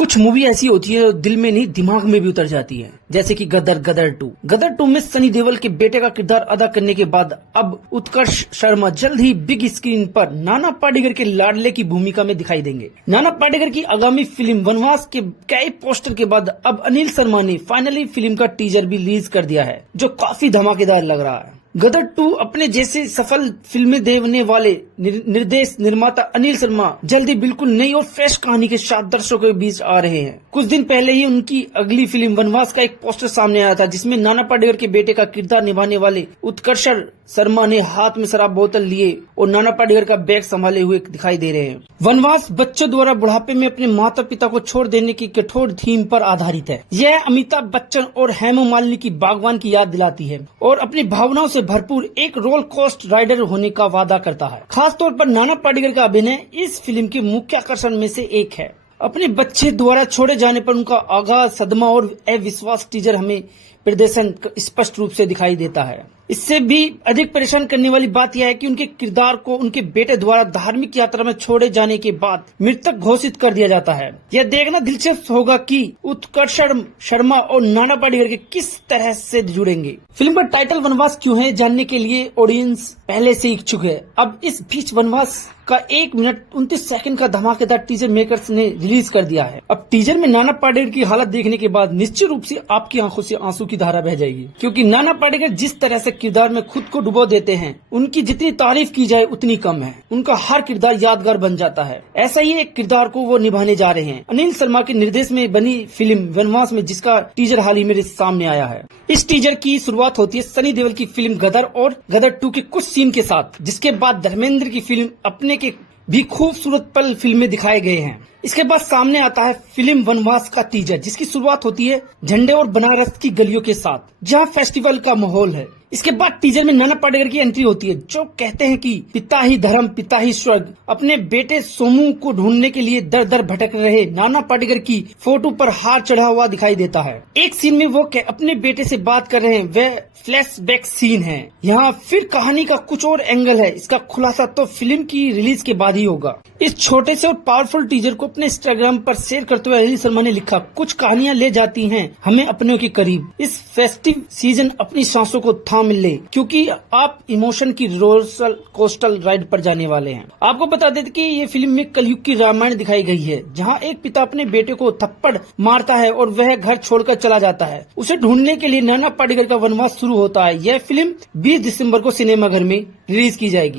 कुछ मूवी ऐसी होती है जो दिल में नहीं दिमाग में भी उतर जाती है, जैसे कि गदर 2। गदर 2 में सनी देओल के बेटे का किरदार अदा करने के बाद अब उत्कर्ष शर्मा जल्द ही बिग स्क्रीन पर नाना पाटेकर के लाडले की भूमिका में दिखाई देंगे। नाना पाटेकर की आगामी फिल्म वनवास के कई पोस्टर के बाद अब अनिल शर्मा ने फाइनली फिल्म का टीजर भी रिलीज कर दिया है, जो काफी धमाकेदार लग रहा है। गदर 2 अपने जैसे सफल फिल्में देने वाले निर्देश निर्माता अनिल शर्मा जल्दी बिल्कुल नई और फ्रेश कहानी के साथ दर्शकों के बीच आ रहे हैं। कुछ दिन पहले ही उनकी अगली फिल्म वनवास का एक पोस्टर सामने आया था, जिसमें नाना पाटेकर के बेटे का किरदार निभाने वाले उत्कर्ष शर्मा ने हाथ में शराब बोतल लिए और नाना पाटेकर का बैग संभाले हुए दिखाई दे रहे हैं। वनवास बच्चों द्वारा बुढ़ापे में अपने माता पिता को छोड़ देने की कठोर थीम पर आधारित है। यह अमिताभ बच्चन और हेमा मालिनी की बागवान की याद दिलाती है और अपनी भावनाओं से भरपूर एक रोल कोस्ट राइडर होने का वादा करता है। खास तौर पर नाना पाटेकर का अभिनय इस फिल्म के मुख्य आकर्षण में से एक है। अपने बच्चे द्वारा छोड़े जाने पर उनका आघात, सदमा और अविश्वास टीजर हमें प्रदर्शन स्पष्ट रूप से दिखाई देता है। इससे भी अधिक परेशान करने वाली बात यह है कि उनके किरदार को उनके बेटे द्वारा धार्मिक यात्रा में छोड़े जाने के बाद मृतक घोषित कर दिया जाता है। यह देखना दिलचस्प होगा कि उत्कर्ष शर्मा और नाना पाटेकर के किस तरह से जुड़ेंगे। फिल्म का टाइटल वनवास क्यों है, जानने के लिए ऑडियंस पहले से इच्छुक है। अब इस बीच वनवास का 1 मिनट 29 सेकंड का धमाकेदार टीजर मेकर्स ने रिलीज कर दिया है। अब टीजर में नाना पाटेकर की हालत देखने के बाद निश्चित रूप से आपकी आंखों से आंसू की धारा बह जाएगी, क्योंकि नाना पाटेकर जिस तरह से किरदार में खुद को डुबो देते हैं, उनकी जितनी तारीफ की जाए उतनी कम है। उनका हर किरदार यादगार बन जाता है। ऐसा ही एक किरदार को वो निभाने जा रहे हैं अनिल शर्मा के निर्देश में बनी फिल्म वनवास में, जिसका टीजर हाल ही मेरे सामने आया है। इस टीजर की शुरुआत होती है सनी देओल की फिल्म गदर और गदर 2 के कुछ सीन के साथ, जिसके बाद धर्मेंद्र की फिल्म अपने के भी खूबसूरत पल फिल्म में दिखाए गए हैं। इसके बाद सामने आता है फिल्म वनवास का टीजर, जिसकी शुरुआत होती है झंडे और बनारस की गलियों के साथ, जहां फेस्टिवल का माहौल है। इसके बाद टीजर में नाना पाटेकर की एंट्री होती है, जो कहते हैं कि पिता ही धर्म पिता ही स्वर्ग। अपने बेटे सोमू को ढूंढने के लिए दर दर भटक रहे नाना पाटेकर की फोटो पर हार चढ़ा हुआ दिखाई देता है। एक सीन में वो अपने बेटे से बात कर रहे हैं, वह फ्लैशबैक सीन है। यहाँ फिर कहानी का कुछ और एंगल है। इसका खुलासा तो फिल्म की रिलीज के बाद ही होगा। इस छोटे से और पावरफुल टीजर को अपने इंस्टाग्राम पर शेयर करते हुए अनिल शर्मा ने लिखा, कुछ कहानियां ले जाती हैं हमें अपनों के करीब। इस फेस्टिव सीजन अपनी सांसों को थाम ले, क्योंकि आप इमोशन की रोलर कोस्टल राइड पर जाने वाले हैं। आपको बता देते कि ये फिल्म में कलयुग की रामायण दिखाई गई है, जहां एक पिता अपने बेटे को थप्पड़ मारता है और वह घर छोड़कर चला जाता है। उसे ढूंढने के लिए नाना पाटेकर का वनवास शुरू होता है। यह फिल्म 20 दिसंबर को सिनेमाघर में रिलीज की जाएगी।